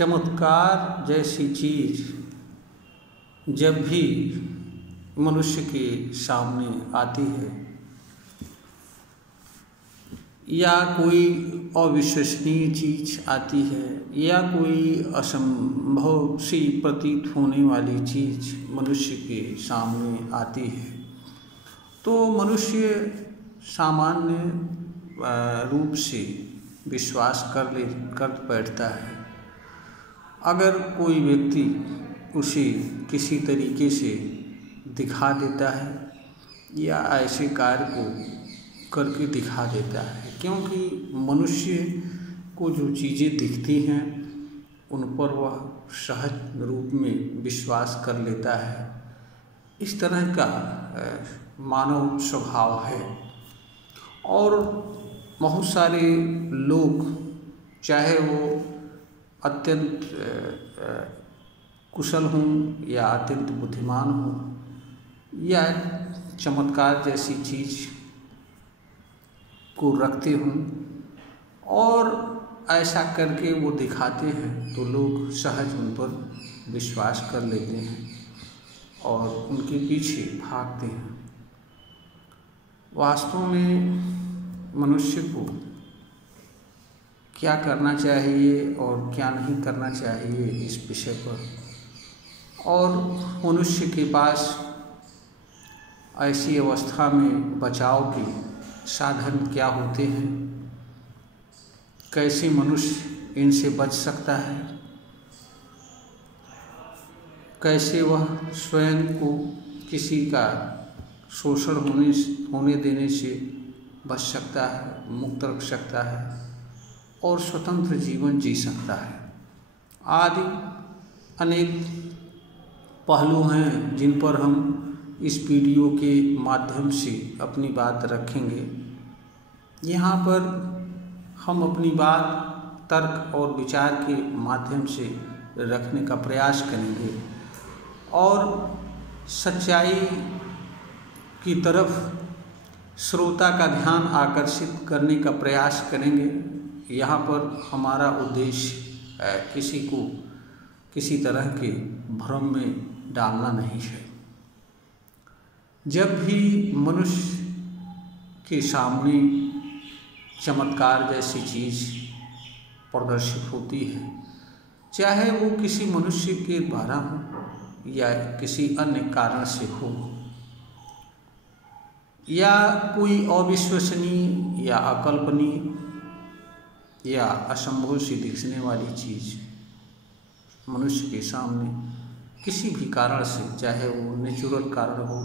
चमत्कार जैसी चीज़ जब भी मनुष्य के सामने आती है या कोई अविश्वसनीय चीज़ आती है या कोई असंभव सी प्रतीत होने वाली चीज़ मनुष्य के सामने आती है तो मनुष्य सामान्य रूप से विश्वास कर बैठता है। अगर कोई व्यक्ति उसे किसी तरीके से दिखा देता है या ऐसे कार्य को करके दिखा देता है, क्योंकि मनुष्य को जो चीज़ें दिखती हैं उन पर वह सहज रूप में विश्वास कर लेता है। इस तरह का मानव स्वभाव है और बहुत सारे लोग, चाहे वो अत्यंत कुशल हों या अत्यंत बुद्धिमान हों या चमत्कार जैसी चीज़ को रखते हों और ऐसा करके वो दिखाते हैं तो लोग सहज उन पर विश्वास कर लेते हैं और उनके पीछे भागते हैं। वास्तव में मनुष्य को क्या करना चाहिए और क्या नहीं करना चाहिए इस विषय पर, और मनुष्य के पास ऐसी अवस्था में बचाव के साधन क्या होते हैं, कैसे मनुष्य इनसे बच सकता है, कैसे वह स्वयं को किसी का शोषण होने देने से बच सकता है, मुक्त रख सकता है और स्वतंत्र जीवन जी सकता है, आदि अनेक पहलू हैं जिन पर हम इस वीडियो के माध्यम से अपनी बात रखेंगे। यहाँ पर हम अपनी बात तर्क और विचार के माध्यम से रखने का प्रयास करेंगे और सच्चाई की तरफ श्रोता का ध्यान आकर्षित करने का प्रयास करेंगे। यहाँ पर हमारा उद्देश्य किसी को किसी तरह के भ्रम में डालना नहीं है। जब भी मनुष्य के सामने चमत्कार जैसी चीज़ प्रदर्शित होती है, चाहे वो किसी मनुष्य के द्वारा हो या किसी अन्य कारण से हो या कोई अविश्वसनीय या अकल्पनीय या असंभव सी दिखने वाली चीज़ मनुष्य के सामने किसी भी कारण से, चाहे वो नेचुरल कारण हो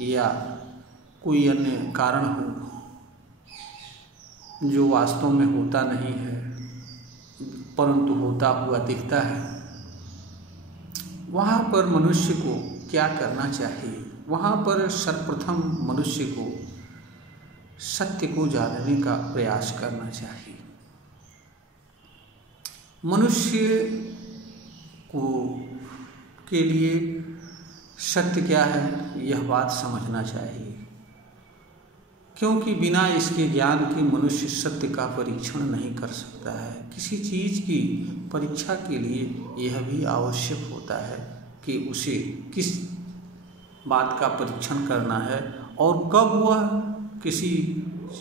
या कोई अन्य कारण हो जो वास्तव में होता नहीं है परंतु होता हुआ दिखता है, वहाँ पर मनुष्य को क्या करना चाहिए? वहाँ पर सर्वप्रथम मनुष्य को सत्य को जानने का प्रयास करना चाहिए। मनुष्य को के लिए सत्य क्या है यह बात समझना चाहिए, क्योंकि बिना इसके ज्ञान के मनुष्य सत्य का परीक्षण नहीं कर सकता है। किसी चीज़ की परीक्षा के लिए यह भी आवश्यक होता है कि उसे किस बात का परीक्षण करना है और कब वह किसी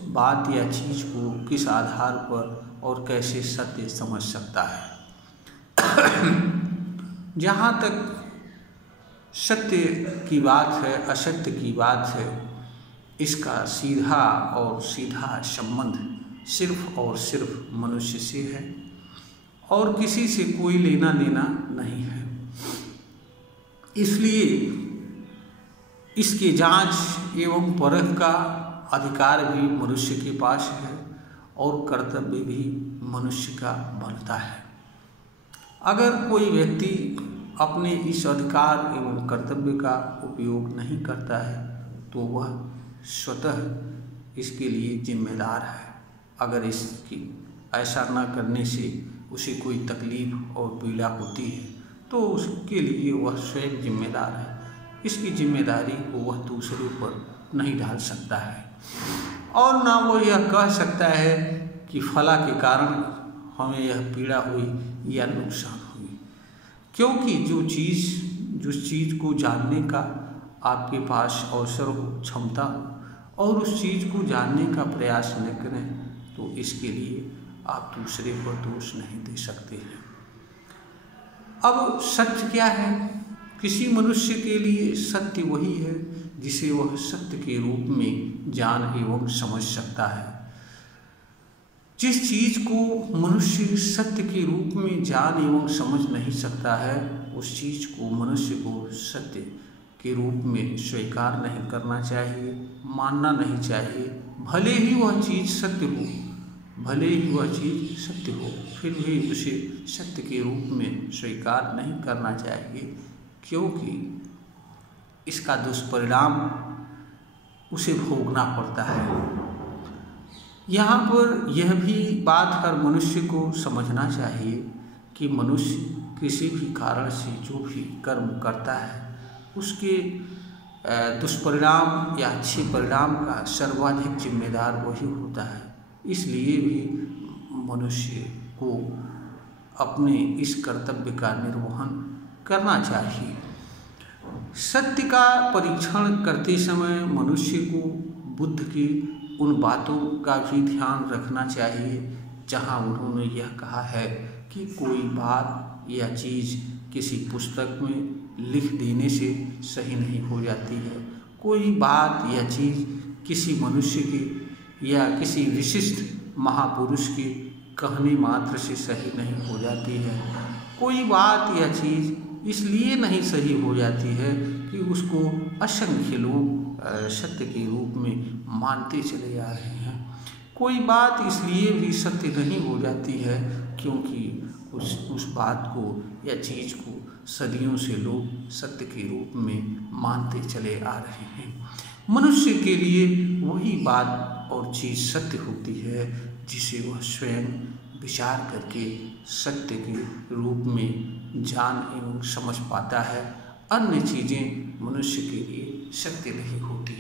बात या चीज़ को किस आधार पर और कैसे सत्य समझ सकता है। जहाँ तक सत्य की बात है, असत्य की बात है, इसका सीधा संबंध सिर्फ और सिर्फ मनुष्य से है और किसी से कोई लेना देना नहीं है। इसलिए इसकी जांच एवं परख का अधिकार भी मनुष्य के पास है और कर्तव्य भी मनुष्य का बनता है। अगर कोई व्यक्ति अपने इस अधिकार एवं कर्तव्य का उपयोग नहीं करता है तो वह स्वतः इसके लिए जिम्मेदार है। अगर इसकी ऐसा न करने से उसे कोई तकलीफ और पीड़ा होती है तो उसके लिए वह स्वयं जिम्मेदार है। इसकी जिम्मेदारी को वह दूसरों पर नहीं डाल सकता है और ना वो यह कह सकता है कि फला के कारण हमें यह पीड़ा हुई या नुकसान हुई। क्योंकि जिस चीज़ को जानने का आपके पास अवसर हो, क्षमता हो, और उस चीज़ को जानने का प्रयास न करें तो इसके लिए आप दूसरे पर दोष नहीं दे सकते हैं। अब सत्य क्या है? किसी मनुष्य के लिए सत्य वही है जिसे वह सत्य के रूप में जान एवं समझ सकता है। जिस चीज़ को मनुष्य सत्य के रूप में जान एवं समझ नहीं सकता है, उस चीज़ को मनुष्य को सत्य के रूप में स्वीकार नहीं करना चाहिए, मानना नहीं चाहिए। भले ही वह चीज़ सत्य हो, फिर भी उसे सत्य के रूप में स्वीकार नहीं करना चाहिए, क्योंकि इसका दुष्परिणाम उसे भोगना पड़ता है। यहाँ पर यह भी बात हर मनुष्य को समझना चाहिए कि मनुष्य किसी भी कारण से जो भी कर्म करता है, उसके दुष्परिणाम या अच्छे परिणाम का सर्वाधिक जिम्मेदार वही होता है। इसलिए भी मनुष्य को अपने इस कर्तव्य का निर्वहन करना चाहिए। सत्य का परीक्षण करते समय मनुष्य को बुद्ध की उन बातों का भी ध्यान रखना चाहिए जहाँ उन्होंने यह कहा है कि कोई बात या चीज़ किसी पुस्तक में लिख देने से सही नहीं हो जाती है। कोई बात या चीज़ किसी मनुष्य के या किसी विशिष्ट महापुरुष के कहने मात्र से सही नहीं हो जाती है। कोई बात या चीज़ इसलिए नहीं सही हो जाती है कि उसको असंख्य लोग सत्य के रूप में मानते चले आ रहे हैं। कोई बात इसलिए भी सत्य नहीं हो जाती है क्योंकि उस बात को या चीज़ को सदियों से लोग सत्य के रूप में मानते चले आ रहे हैं। मनुष्य के लिए वही बात और चीज़ सत्य होती है जिसे वह स्वयं विचार करके सत्य के रूप में जान एवं समझ पाता है। अन्य चीज़ें मनुष्य के लिए सत्य नहीं होती।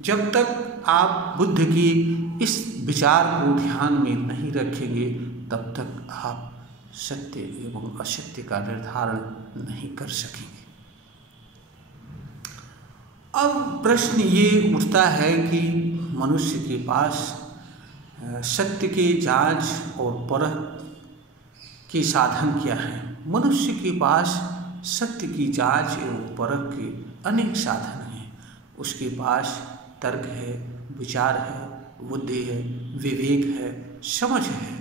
जब तक आप बुद्ध की इस विचार को ध्यान में नहीं रखेंगे, तब तक आप सत्य एवं असत्य का निर्धारण नहीं कर सकेंगे। अब प्रश्न ये उठता है कि मनुष्य के पास सत्य के जांच और परख के साधन क्या हैं? मनुष्य के पास सत्य की जांच एवं परख के अनेक साधन हैं। उसके पास तर्क है, विचार है, बुद्धि है, विवेक है, समझ है,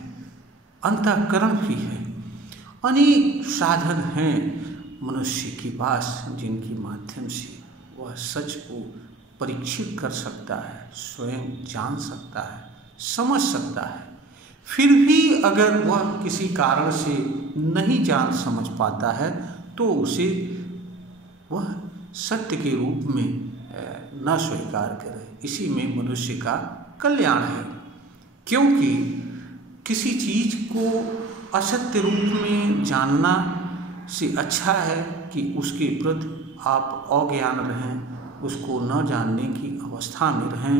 अंतःकरण भी है। अनेक साधन हैं मनुष्य के पास जिनके माध्यम से वह सच को परीक्षित कर सकता है, स्वयं जान सकता है, समझ सकता है। फिर भी अगर वह किसी कारण से नहीं जान समझ पाता है तो उसे वह सत्य के रूप में न स्वीकार करे। इसी में मनुष्य का कल्याण है, क्योंकि किसी चीज़ को असत्य रूप में जानना से अच्छा है कि उसके प्रति आप अज्ञान रहें, उसको न जानने की अवस्था में रहें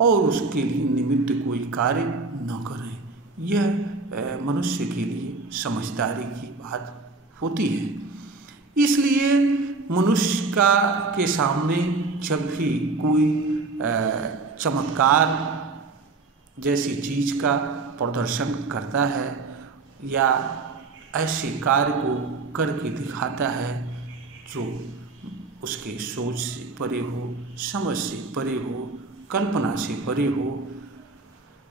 और उसके लिए निमित्त कोई कार्य न करें। यह मनुष्य के लिए समझदारी की बात होती है। इसलिए मनुष्य के सामने जब भी कोई चमत्कार जैसी चीज़ का प्रदर्शन करता है या ऐसे कार्य को करके दिखाता है जो उसके सोच से परे हो, समझ से परे हो, कल्पना से परे हो,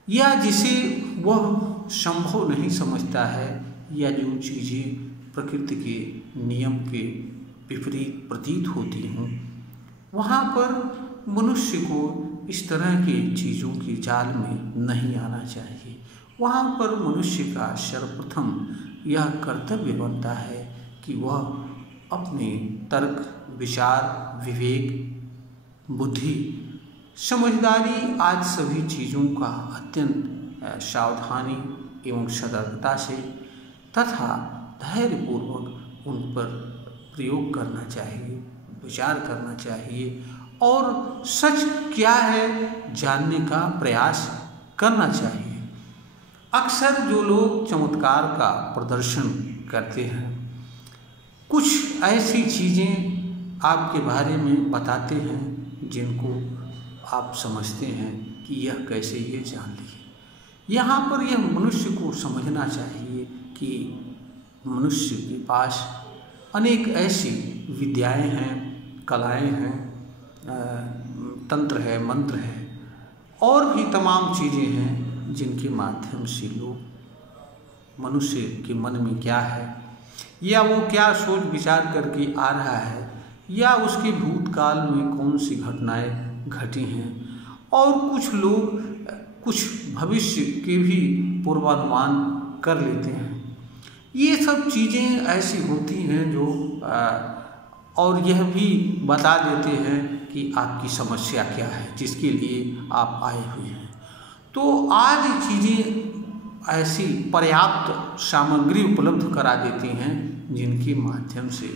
या जिसे वह संभव नहीं समझता है, या जो चीज़ें प्रकृति के नियम के विपरीत प्रतीत होती हों, वहाँ पर मनुष्य को इस तरह की चीज़ों के जाल में नहीं आना चाहिए। वहाँ पर मनुष्य का सर्वप्रथम यह कर्तव्य बनता है कि वह अपने तर्क, विचार, विवेक, बुद्धि, समझदारी आदि सभी चीज़ों का अत्यंत सावधानी एवं सतर्कता से तथा धैर्यपूर्वक उन पर प्रयोग करना चाहिए, विचार करना चाहिए और सच क्या है जानने का प्रयास करना चाहिए। अक्सर जो लोग चमत्कार का प्रदर्शन करते हैं, कुछ ऐसी चीज़ें आपके बारे में बताते हैं जिनको आप समझते हैं कि यह कैसे ये जान लिए। यहाँ पर यह मनुष्य को समझना चाहिए कि मनुष्य के पास अनेक ऐसी विद्याएं हैं, कलाएं हैं, तंत्र है, मंत्र है और भी तमाम चीज़ें हैं जिनके माध्यम से लोग मनुष्य के मन में क्या है या वो क्या सोच विचार करके आ रहा है या उसके भूतकाल में कौन सी घटनाएं घटी हैं, और कुछ लोग कुछ भविष्य के भी पूर्वानुमान कर लेते हैं। ये सब चीज़ें ऐसी होती हैं जो और यह भी बता देते हैं कि आपकी समस्या क्या है जिसके लिए आप आए हुए हैं। तो आज चीज़ें ऐसी पर्याप्त सामग्री उपलब्ध करा देती हैं जिनके माध्यम से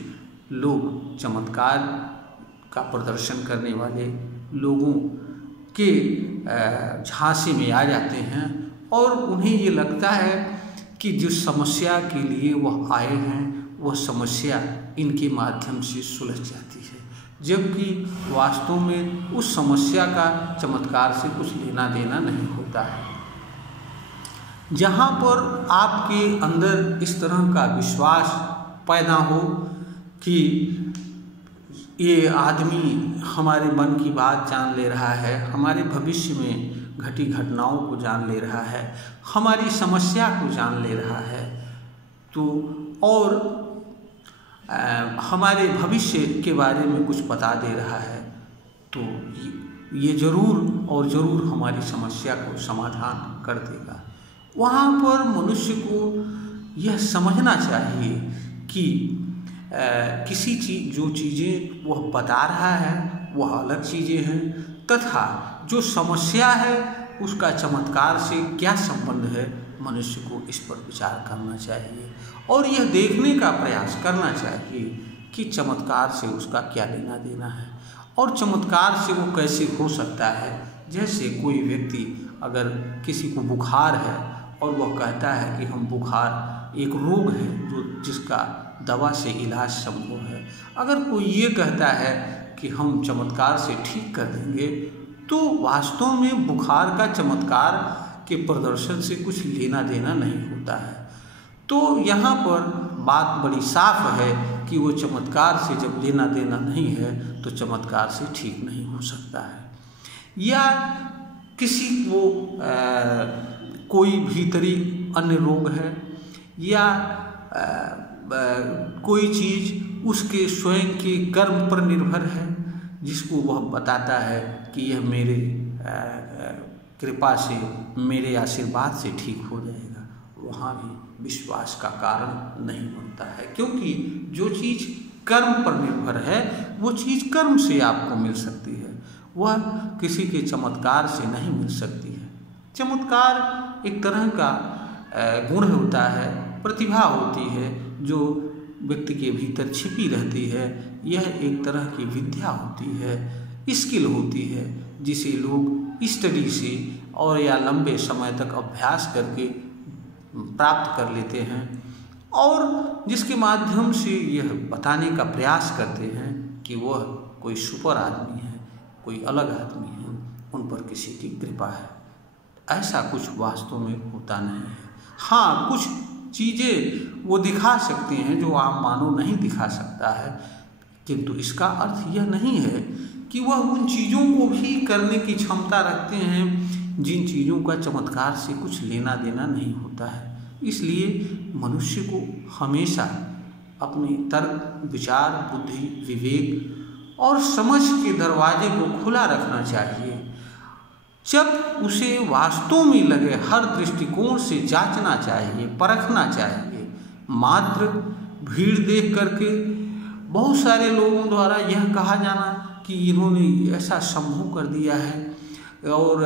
लोग चमत्कार का प्रदर्शन करने वाले लोगों के झांसे में आ जाते हैं और उन्हें ये लगता है कि जिस समस्या के लिए वह आए हैं वह समस्या इनके माध्यम से सुलझ जाती है, जबकि वास्तव में उस समस्या का चमत्कार से कुछ लेना देना नहीं होता है। जहाँ पर आपके अंदर इस तरह का विश्वास पैदा हो कि ये आदमी हमारे मन की बात जान ले रहा है, हमारे भविष्य में घटी घटनाओं को जान ले रहा है, हमारी समस्या को जान ले रहा है, तो और हमारे भविष्य के बारे में कुछ बता दे रहा है, तो ये ज़रूर और ज़रूर हमारी समस्या को समाधान कर देगा। वहाँ पर मनुष्य को यह समझना चाहिए कि किसी चीज़ जो चीज़ें वह बता रहा है वह अलग चीज़ें हैं, तथा जो समस्या है उसका चमत्कार से क्या संबंध है, मनुष्य को इस पर विचार करना चाहिए और यह देखने का प्रयास करना चाहिए कि चमत्कार से उसका क्या लेना देना है और चमत्कार से वो कैसे हो सकता है। जैसे कोई व्यक्ति अगर किसी को बुखार है और वह कहता है कि हम बुखार एक रोग है जो जिसका दवा से इलाज संभव है, अगर कोई ये कहता है कि हम चमत्कार से ठीक कर देंगे, तो वास्तव में बुखार का चमत्कार के प्रदर्शन से कुछ लेना देना नहीं होता है। तो यहाँ पर बात बड़ी साफ है कि वो चमत्कार से जब लेना देना नहीं है तो चमत्कार से ठीक नहीं हो सकता है। या किसी को कोई भीतरी अन्य रोग है या कोई चीज़ उसके स्वयं के कर्म पर निर्भर है जिसको वह बताता है कि यह मेरे कृपा से, मेरे आशीर्वाद से ठीक हो जाएगा, वहाँ भी विश्वास का कारण नहीं बनता है, क्योंकि जो चीज़ कर्म पर निर्भर है वो चीज़ कर्म से आपको मिल सकती है, वह किसी के चमत्कार से नहीं मिल सकती है। चमत्कार एक तरह का गुण होता है, प्रतिभा होती है जो व्यक्ति के भीतर छिपी रहती है। यह एक तरह की विद्या होती है, स्किल होती है जिसे लोग स्टडी से और या लंबे समय तक अभ्यास करके प्राप्त कर लेते हैं और जिसके माध्यम से यह बताने का प्रयास करते हैं कि वह कोई सुपर आदमी है, कोई अलग आदमी है, उन पर किसी की कृपा है। ऐसा कुछ वास्तव में होता नहीं है। हाँ, कुछ चीज़ें वो दिखा सकते हैं जो आम मानव नहीं दिखा सकता है, किंतु इसका अर्थ यह नहीं है कि वह उन चीज़ों को भी करने की क्षमता रखते हैं जिन चीज़ों का चमत्कार से कुछ लेना देना नहीं होता है। इसलिए मनुष्य को हमेशा अपने तर्क, विचार, बुद्धि, विवेक और समझ के दरवाजे को खुला रखना चाहिए। जब उसे वास्तव में लगे हर दृष्टिकोण से जांचना चाहिए, परखना चाहिए। मात्र भीड़ देख करके बहुत सारे लोगों द्वारा यह कहा जाना कि इन्होंने ऐसा संभव कर दिया है और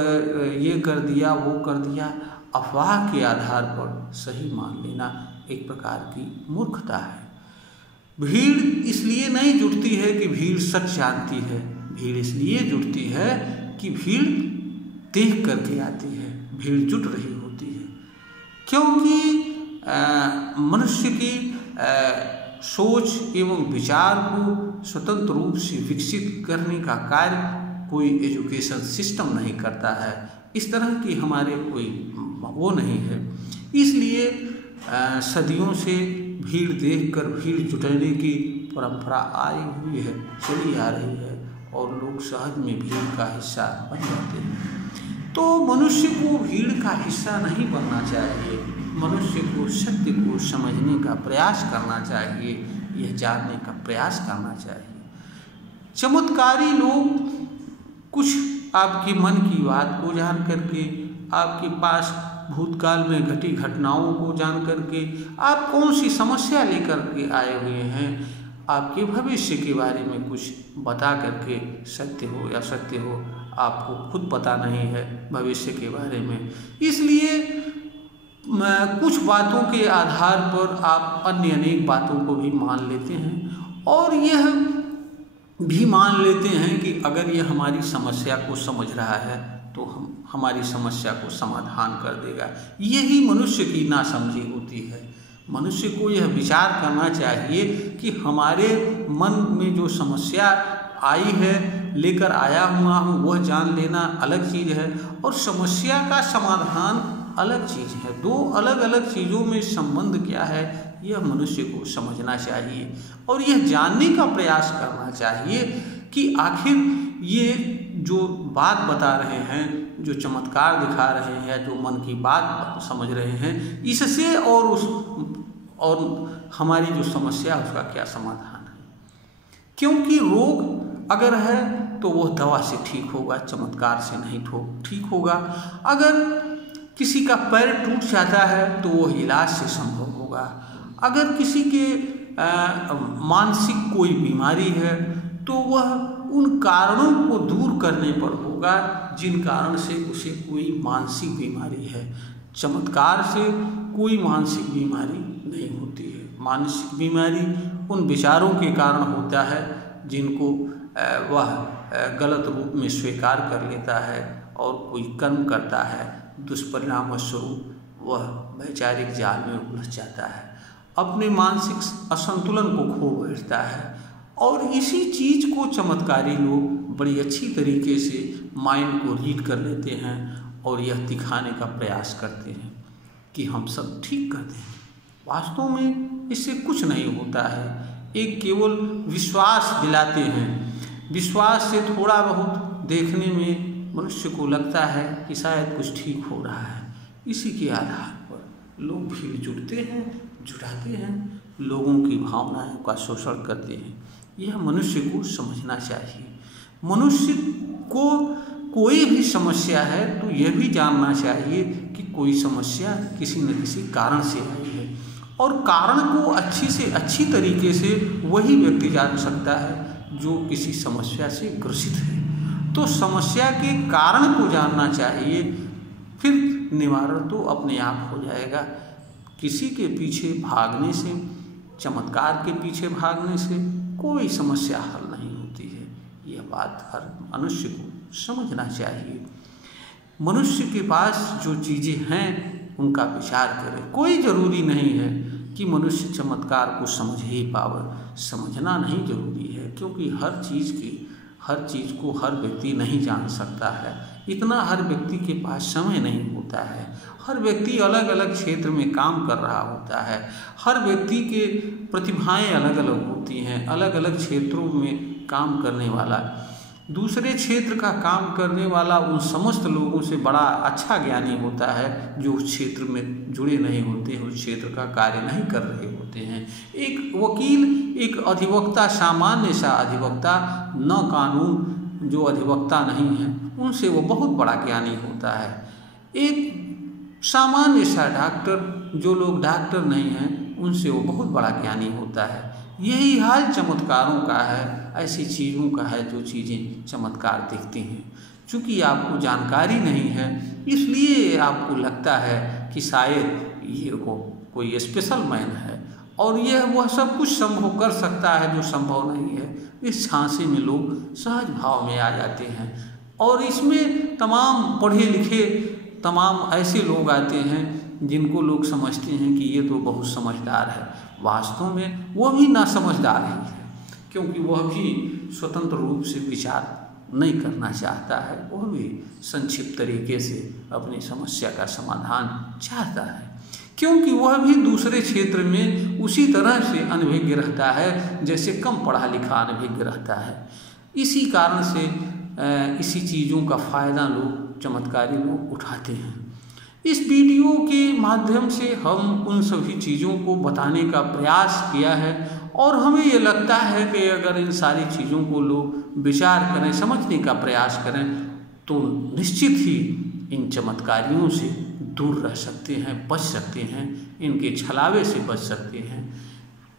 ये कर दिया, वो कर दिया, अफवाह के आधार पर सही मान लेना एक प्रकार की मूर्खता है। भीड़ इसलिए नहीं जुटती है कि भीड़ सच जानती है, भीड़ इसलिए जुटती है कि भीड़ देख करके आती है, भीड़ जुट रही होती है। क्योंकि मनुष्य की सोच एवं विचार को स्वतंत्र रूप से विकसित करने का कार्य कोई एजुकेशन सिस्टम नहीं करता है। इस तरह की हमारे कोई वो नहीं है। इसलिए सदियों से भीड़ देखकर भीड़ जुटाने की परंपरा आई हुई है, चली आ रही है, और लोग सहज में भीड़ का हिस्सा बन जाते हैं। तो मनुष्य को भीड़ का हिस्सा नहीं बनना चाहिए। मनुष्य को सत्य को समझने का प्रयास करना चाहिए, यह जानने का प्रयास करना चाहिए। चमत्कारी लोग कुछ आपके मन की बात को जान करके, आपके पास भूतकाल में घटी घटनाओं को जान करके, आप कौन सी समस्या लेकर के आए हुए हैं, आपके भविष्य के बारे में कुछ बता करके, सत्य हो या असत्य हो आपको खुद पता नहीं है भविष्य के बारे में। इसलिए कुछ बातों के आधार पर आप अन्य अनेक बातों को भी मान लेते हैं, और यह भी मान लेते हैं कि अगर यह हमारी समस्या को समझ रहा है तो हमारी समस्या को समाधान कर देगा। यही मनुष्य की नासमझी होती है। मनुष्य को यह विचार करना चाहिए कि हमारे मन में जो समस्या आई है, लेकर आया हुआ हूँ, वह जान लेना अलग चीज़ है, और समस्या का समाधान अलग चीज़ है। दो अलग अलग चीज़ों में संबंध क्या है, यह मनुष्य को समझना चाहिए, और यह जानने का प्रयास करना चाहिए कि आखिर ये जो बात बता रहे हैं, जो चमत्कार दिखा रहे हैं, जो मन की बात समझ रहे हैं, इससे और हमारी जो समस्या है उसका क्या समाधान है। क्योंकि रोग अगर है तो वह दवा से ठीक होगा, चमत्कार से नहीं ठीक होगा। अगर किसी का पैर टूट जाता है तो वह इलाज से संभव होगा। अगर किसी के मानसिक कोई बीमारी है तो वह उन कारणों को दूर करने पर होगा जिन कारण से उसे कोई मानसिक बीमारी है। चमत्कार से कोई मानसिक बीमारी नहीं होती है। मानसिक बीमारी उन विचारों के कारण होता है जिनको वह गलत रूप में स्वीकार कर लेता है और कोई कर्म करता है, दुष्परिणाम स्वरूप वह वैचारिक जाल में उलझ जाता है, अपने मानसिक असंतुलन को खो बैठता है। और इसी चीज़ को चमत्कारी लोग बड़ी अच्छी तरीके से माइंड को रीड कर लेते हैं और यह दिखाने का प्रयास करते हैं कि हम सब ठीक कर देंगे। वास्तव में इससे कुछ नहीं होता है, एक केवल विश्वास दिलाते हैं। विश्वास से थोड़ा बहुत देखने में मनुष्य को लगता है कि शायद कुछ ठीक हो रहा है। इसी के आधार पर लोग भीड़ जुटाते हैं, लोगों की भावनाओं का शोषण करते हैं। यह मनुष्य को समझना चाहिए। मनुष्य को कोई भी समस्या है तो यह भी जानना चाहिए कि कोई समस्या किसी न किसी कारण से आई है, और कारण को अच्छी से अच्छी तरीके से वही व्यक्ति जान सकता है जो किसी समस्या से ग्रसित है। तो समस्या के कारण को जानना चाहिए, फिर निवारण तो अपने आप हो जाएगा। किसी के पीछे भागने से, चमत्कार के पीछे भागने से कोई समस्या हल नहीं होती है। यह बात हर मनुष्य को समझना चाहिए। मनुष्य के पास जो चीज़ें हैं उनका विचार करें। कोई ज़रूरी नहीं है कि मनुष्य चमत्कार को समझ ही पावे। समझना नहीं जरूरी है, क्योंकि हर चीज़ को हर व्यक्ति नहीं जान सकता है। इतना हर व्यक्ति के पास समय नहीं होता है। हर व्यक्ति अलग अलग क्षेत्र में काम कर रहा होता है। हर व्यक्ति के प्रतिभाएं अलग अलग होती हैं। अलग अलग क्षेत्रों में काम करने वाला, दूसरे क्षेत्र का काम करने वाला उन समस्त लोगों से बड़ा अच्छा ज्ञानी होता है जो उस क्षेत्र में जुड़े नहीं होते, उस क्षेत्र का कार्य नहीं कर रहे होते हैं। एक वकील, एक अधिवक्ता, सामान्य सा अधिवक्ता, न कानून जो अधिवक्ता नहीं है, उनसे वो बहुत बड़ा ज्ञानी होता है। एक सामान्य सा डॉक्टर, जो लोग डॉक्टर नहीं हैं, उनसे वो बहुत बड़ा ज्ञानी होता है। यही हाल चमत्कारों का है, ऐसी चीज़ों का है जो चीज़ें चमत्कार दिखती हैं। चूँकि आपको जानकारी नहीं है, इसलिए आपको लगता है कि शायद ये कोई स्पेशल मैन है और यह वह सब कुछ संभव कर सकता है जो संभव नहीं है। इस झांसे में लोग सहज भाव में आ जाते हैं और इसमें तमाम पढ़े लिखे तमाम ऐसे लोग आते हैं जिनको लोग समझते हैं कि ये तो बहुत समझदार है, वास्तव में वह भी ना समझदार ही है, क्योंकि वह भी स्वतंत्र रूप से विचार नहीं करना चाहता है। वह भी संक्षिप्त तरीके से अपनी समस्या का समाधान चाहता है, क्योंकि वह भी दूसरे क्षेत्र में उसी तरह से अनभिज्ञ रहता है जैसे कम पढ़ा लिखा अनभिज्ञ रहता है। इसी कारण से इसी चीज़ों का फ़ायदा लोग, चमत्कारी लोग उठाते हैं। इस वीडियो के माध्यम से हम उन सभी चीज़ों को बताने का प्रयास किया है और हमें ये लगता है कि अगर इन सारी चीज़ों को लोग विचार करें, समझने का प्रयास करें, तो निश्चित ही इन चमत्कारियों से दूर रह सकते हैं, बच सकते हैं, इनके छलावे से बच सकते हैं।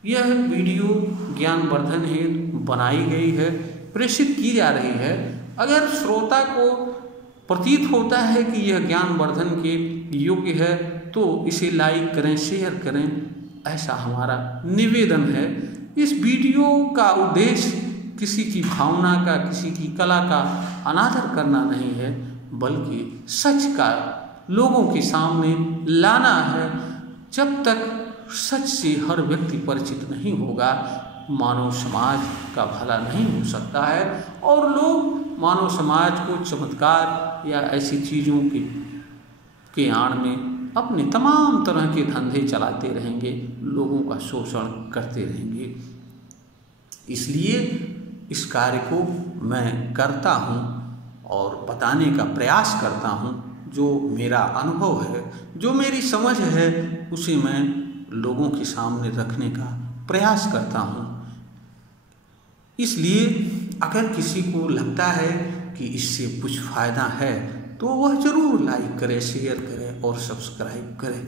यह वीडियो ज्ञानवर्धन हेतु बनाई गई है, प्रेषित की जा रही है। अगर श्रोता को प्रतीत होता है कि यह ज्ञानवर्धन के योग्य है तो इसे लाइक करें, शेयर करें, ऐसा हमारा निवेदन है। इस वीडियो का उद्देश्य किसी की भावना का, किसी की कला का अनादर करना नहीं है, बल्कि सच का लोगों के सामने लाना है। जब तक सच से हर व्यक्ति परिचित नहीं होगा, मानव समाज का भला नहीं हो सकता है और लोग मानव समाज को चमत्कार या ऐसी चीज़ों के आड़ में अपने तमाम तरह के धंधे चलाते रहेंगे, लोगों का शोषण करते रहेंगे। इसलिए इस कार्य को मैं करता हूँ और बताने का प्रयास करता हूँ। जो मेरा अनुभव है, जो मेरी समझ है, उसे मैं लोगों के सामने रखने का प्रयास करता हूँ। इसलिए अगर किसी को लगता है कि इससे कुछ फ़ायदा है तो वह ज़रूर लाइक करे, शेयर करे और सब्सक्राइब करे।